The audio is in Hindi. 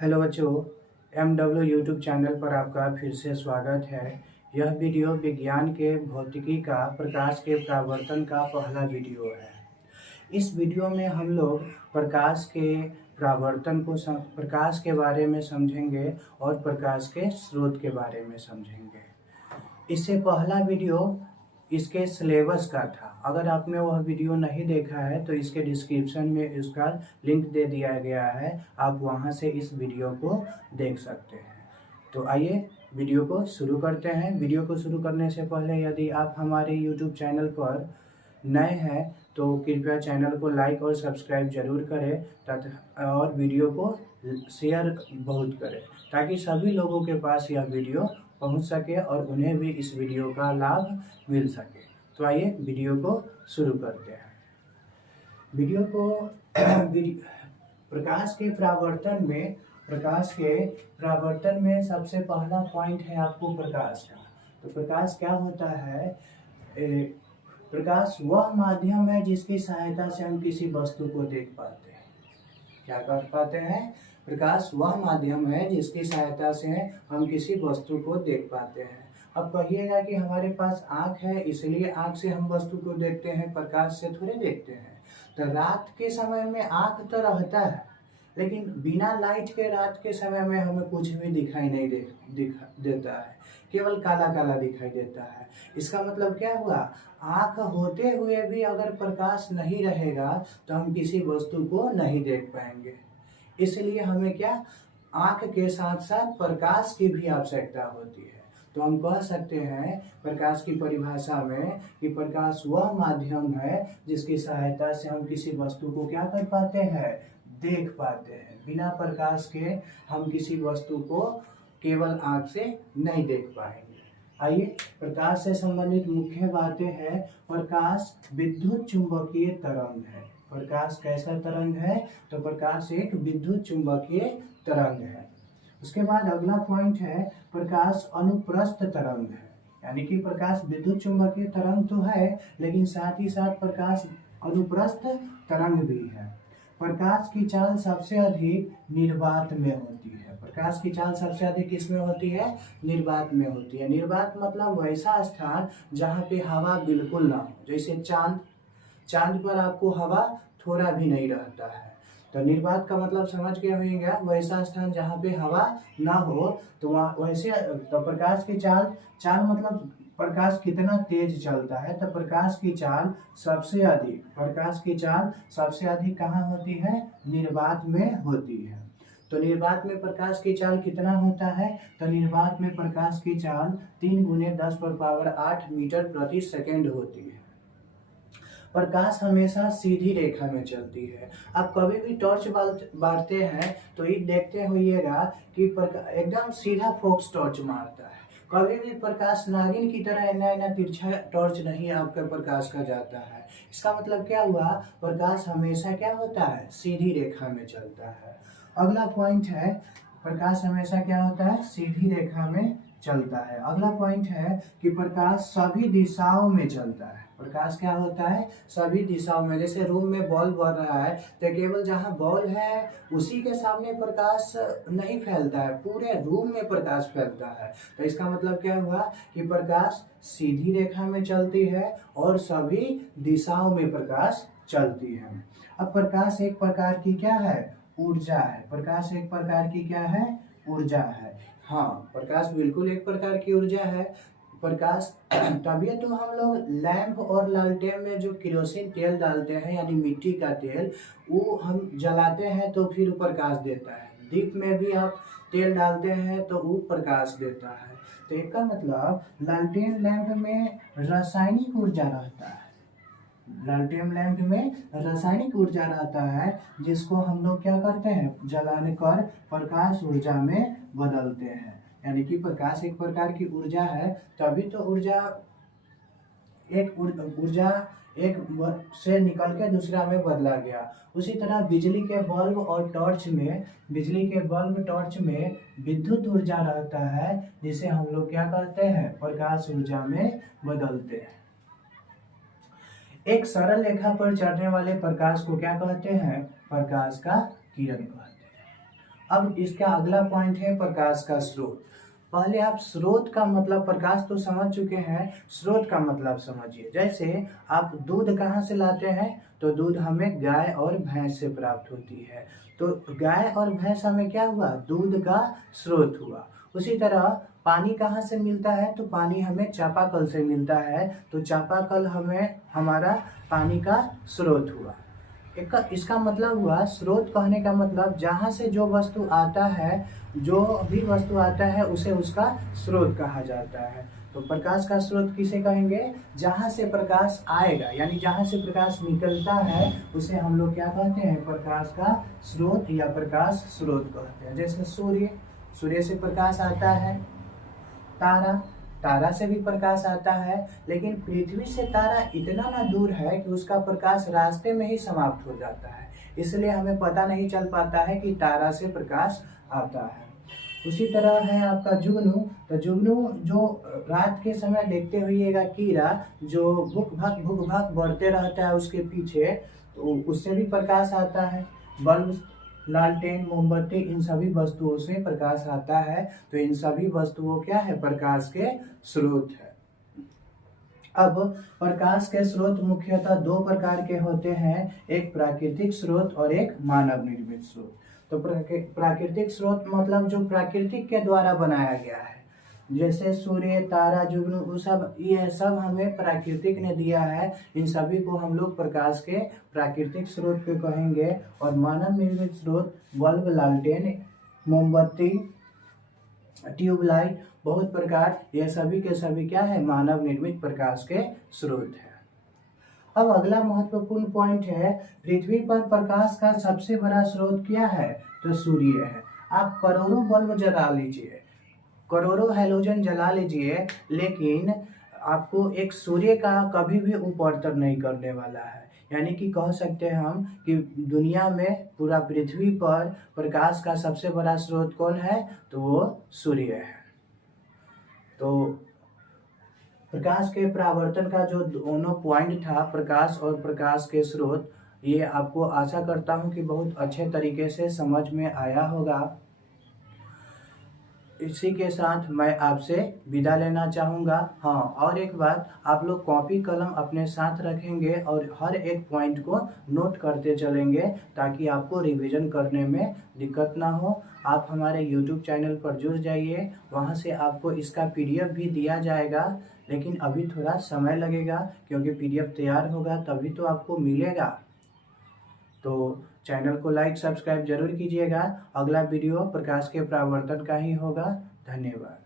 हेलो बच्चों, MW यूट्यूब चैनल पर आपका फिर से स्वागत है। यह वीडियो विज्ञान के भौतिकी का प्रकाश के परावर्तन का पहला वीडियो है। इस वीडियो में हम लोग प्रकाश के परावर्तन को प्रकाश के बारे में समझेंगे और प्रकाश के स्रोत के बारे में समझेंगे। इससे पहला वीडियो इसके सिलेबस का था। अगर आपने वह वीडियो नहीं देखा है तो इसके डिस्क्रिप्शन में उसका लिंक दे दिया गया है, आप वहां से इस वीडियो को देख सकते हैं। तो आइए वीडियो को शुरू करते हैं। वीडियो को शुरू करने से पहले यदि आप हमारे YouTube चैनल पर नए हैं तो कृपया चैनल को लाइक और सब्सक्राइब जरूर करें तथा और वीडियो को शेयर बहुत करें ताकि सभी लोगों के पास यह वीडियो पहुंच सके और उन्हें भी इस वीडियो का लाभ मिल सके। तो आइए वीडियो को शुरू करते हैं। वीडियो को प्रकाश के परावर्तन में सबसे पहला पॉइंट है आपको प्रकाश का। तो प्रकाश क्या होता है? प्रकाश वह माध्यम है जिसकी सहायता से हम किसी वस्तु को देख पाते हैं। क्या कर पाते हैं? प्रकाश वह माध्यम है जिसकी सहायता से हम किसी वस्तु को देख पाते हैं। अब कहिएगा कि हमारे पास आँख है इसलिए आँख से हम वस्तु को देखते हैं, प्रकाश से थोड़े देखते हैं। तो रात के समय में आँख तो रहता है लेकिन बिना लाइट के रात के समय में हमें कुछ भी दिखाई नहीं देता है, केवल काला काला दिखाई देता है। इसका मतलब क्या हुआ? आँख होते हुए भी अगर प्रकाश नहीं रहेगा तो हम किसी वस्तु को नहीं देख पाएंगे। इसलिए हमें क्या, आँख के साथ साथ प्रकाश की भी आवश्यकता होती है। तो हम कह सकते हैं प्रकाश की परिभाषा में कि प्रकाश वह माध्यम है जिसकी सहायता से हम किसी वस्तु को क्या कर पाते हैं, देख पाते हैं। बिना प्रकाश के हम किसी वस्तु को केवल आँख से नहीं देख पाएंगे। आइए, प्रकाश से संबंधित मुख्य बातें हैं। प्रकाश विद्युत चुंबकीय तरंग है। प्रकाश कैसा तरंग है? तो प्रकाश एक विद्युत चुंबकीय तरंग है। उसके बाद अगला पॉइंट है प्रकाश अनुप्रस्थ तरंग है। यानी कि प्रकाश विद्युत चुंबकीय तरंग तो है लेकिन साथ ही साथ प्रकाश अनुप्रस्थ तरंग भी है। प्रकाश की चाल सबसे अधिक निर्वात में होती है। प्रकाश की चाल सबसे अधिक किसमें होती है? निर्वात में होती है। निर्वात मतलब वैसा स्थान जहाँ पे हवा बिल्कुल ना हो। जैसे चांद पर आपको हवा थोड़ा भी नहीं रहता है। तो निर्वात का मतलब समझ के होगा, वैसा स्थान जहाँ पे हवा ना हो। तो वहाँ वैसे तो प्रकाश की चाल मतलब प्रकाश कितना तेज चलता है। तो प्रकाश की चाल सबसे अधिक कहाँ होती है? निर्वात में होती है। तो निर्वात में प्रकाश की चाल कितना होता है? तो निर्वात में प्रकाश की चाल 3 × 10⁸ मीटर प्रति सेकेंड होती है। प्रकाश हमेशा सीधी रेखा में चलती है। आप कभी भी टॉर्च बारते हैं तो ये देखते होइएगा कि एकदम सीधा फोकस टॉर्च मारता है। कभी भी प्रकाश नागिन की तरह ऐना तिरछा टॉर्च नहीं आपके प्रकाश का जाता है। इसका मतलब क्या हुआ? प्रकाश हमेशा क्या होता है? सीधी रेखा में चलता है। अगला पॉइंट है प्रकाश हमेशा क्या होता है? सीधी रेखा में चलता है। अगला पॉइंट है कि प्रकाश सभी दिशाओं में चलता है। प्रकाश क्या होता है? सभी दिशाओं में। जैसे रूम में बॉल बढ़ रहा है तो केवल जहाँ बॉल है उसी के सामने प्रकाश नहीं फैलता है, पूरे रूम में प्रकाश फैलता है। तो इसका मतलब क्या हुआ कि प्रकाश सीधी रेखा में चलती है और सभी दिशाओं में प्रकाश चलती है। अब प्रकाश एक प्रकार की क्या है? ऊर्जा है। प्रकाश एक प्रकार की क्या है? ऊर्जा है। हाँ, प्रकाश बिल्कुल एक प्रकार की ऊर्जा है। प्रकाश तभी तो हम लोग लैंप और लालटेन में जो केरोसिन तेल डालते हैं यानी मिट्टी का तेल, वो हम जलाते हैं तो फिर प्रकाश देता है। दीप में भी आप तेल डालते हैं तो वो प्रकाश देता है। तो इसका मतलब लालटेन लैंप में रासायनिक ऊर्जा रहता है। लालटेन लैंप में रासायनिक ऊर्जा रहता है जिसको हम लोग क्या करते हैं? जलाने कर प्रकाश ऊर्जा में बदलते हैं। यानी कि प्रकाश एक प्रकार की ऊर्जा है। तभी तो ऊर्जा एक से निकल के दूसरा में बदला गया। उसी तरह बिजली के बल्ब और टॉर्च में विद्युत ऊर्जा रहता है जिसे हम लोग क्या करते हैं? प्रकाश ऊर्जा में बदलते हैं। एक सरल रेखा पर चढ़ने वाले प्रकाश को क्या कहते हैं? प्रकाश का किरण कहते हैं। अब इसका अगला पॉइंट है प्रकाश का स्रोत। पहले आप स्रोत का मतलब, प्रकाश तो समझ चुके हैं, स्रोत का मतलब समझिए। जैसे आप दूध कहाँ से लाते हैं, तो दूध हमें गाय और भैंस से प्राप्त होती है। तो गाय और भैंस हमें क्या हुआ, दूध का स्रोत हुआ। उसी तरह पानी कहाँ से मिलता है, तो पानी हमें चापाकल से मिलता है। तो चापाकल हमें हमारा पानी का स्रोत हुआ। इसका मतलब हुआ, स्रोत कहने का मतलब जहाँ से जो वस्तु आता है, जो भी वस्तु आता है उसे उसका स्रोत कहा जाता है। तो प्रकाश का स्रोत किसे कहेंगे, जहाँ से प्रकाश आएगा, यानी जहाँ से प्रकाश निकलता है उसे हम लोग क्या कहते हैं, प्रकाश का स्रोत या प्रकाश स्रोत कहते हैं। जैसे सूर्य से प्रकाश आता है, तारा से भी प्रकाश आता है, लेकिन पृथ्वी से तारा इतना ना दूर है कि उसका प्रकाश रास्ते में ही समाप्त हो जाता है, इसलिए हमें पता नहीं चल पाता है कि तारा से प्रकाश आता है। उसी तरह है आपका जुगनू। तो जुगनू जो रात के समय देखते होइएगा कीड़ा जो भुक भक बढ़ते रहता है उसके पीछे, तो उससे भी प्रकाश आता है। बल्ब, लालटेन, मोमबत्ती, इन सभी वस्तुओं से प्रकाश आता है। तो इन सभी वस्तुओं क्या है, प्रकाश के स्रोत है। अब प्रकाश के स्रोत मुख्यतः दो प्रकार के होते हैं, एक प्राकृतिक स्रोत और एक मानव निर्मित स्रोत। तो प्राकृतिक स्रोत मतलब जो प्राकृतिक के द्वारा बनाया गया है, जैसे सूर्य, तारा, जुगनू, वो सब, ये सब हमें प्राकृतिक ने दिया है। इन सभी को हम लोग प्रकाश के प्राकृतिक स्रोत पे कहेंगे। और मानव निर्मित स्रोत बल्ब, लालटेन, मोमबत्ती, ट्यूबलाइट, बहुत प्रकार, ये सभी के सभी क्या है, मानव निर्मित प्रकाश के स्रोत है। अब अगला महत्वपूर्ण पॉइंट है, पृथ्वी पर प्रकाश का सबसे बड़ा स्रोत क्या है, तो सूर्य है। आप करोड़ों बल्ब जला लीजिए, करोड़ों हैलोजन जला लीजिए, लेकिन आपको एक सूर्य का कभी भी ऊपर नहीं करने वाला है। यानी कि कह सकते हैं हम कि दुनिया में, पूरा पृथ्वी पर प्रकाश का सबसे बड़ा स्रोत कौन है, तो वो सूर्य है। तो प्रकाश के परावर्तन का जो दोनों पॉइंट था, प्रकाश और प्रकाश के स्रोत, ये आपको आशा करता हूँ कि बहुत अच्छे तरीके से समझ में आया होगा। इसी के साथ मैं आपसे विदा लेना चाहूँगा। हाँ, और एक बात, आप लोग कॉपी कलम अपने साथ रखेंगे और हर एक पॉइंट को नोट करते चलेंगे, ताकि आपको रिवीजन करने में दिक्कत ना हो। आप हमारे YouTube चैनल पर जुड़ जाइए, वहाँ से आपको इसका PDF भी दिया जाएगा, लेकिन अभी थोड़ा समय लगेगा, क्योंकि PDF तैयार होगा तभी तो आपको मिलेगा। तो चैनल को लाइक सब्सक्राइब जरूर कीजिएगा। अगला वीडियो प्रकाश के परावर्तन का ही होगा। धन्यवाद।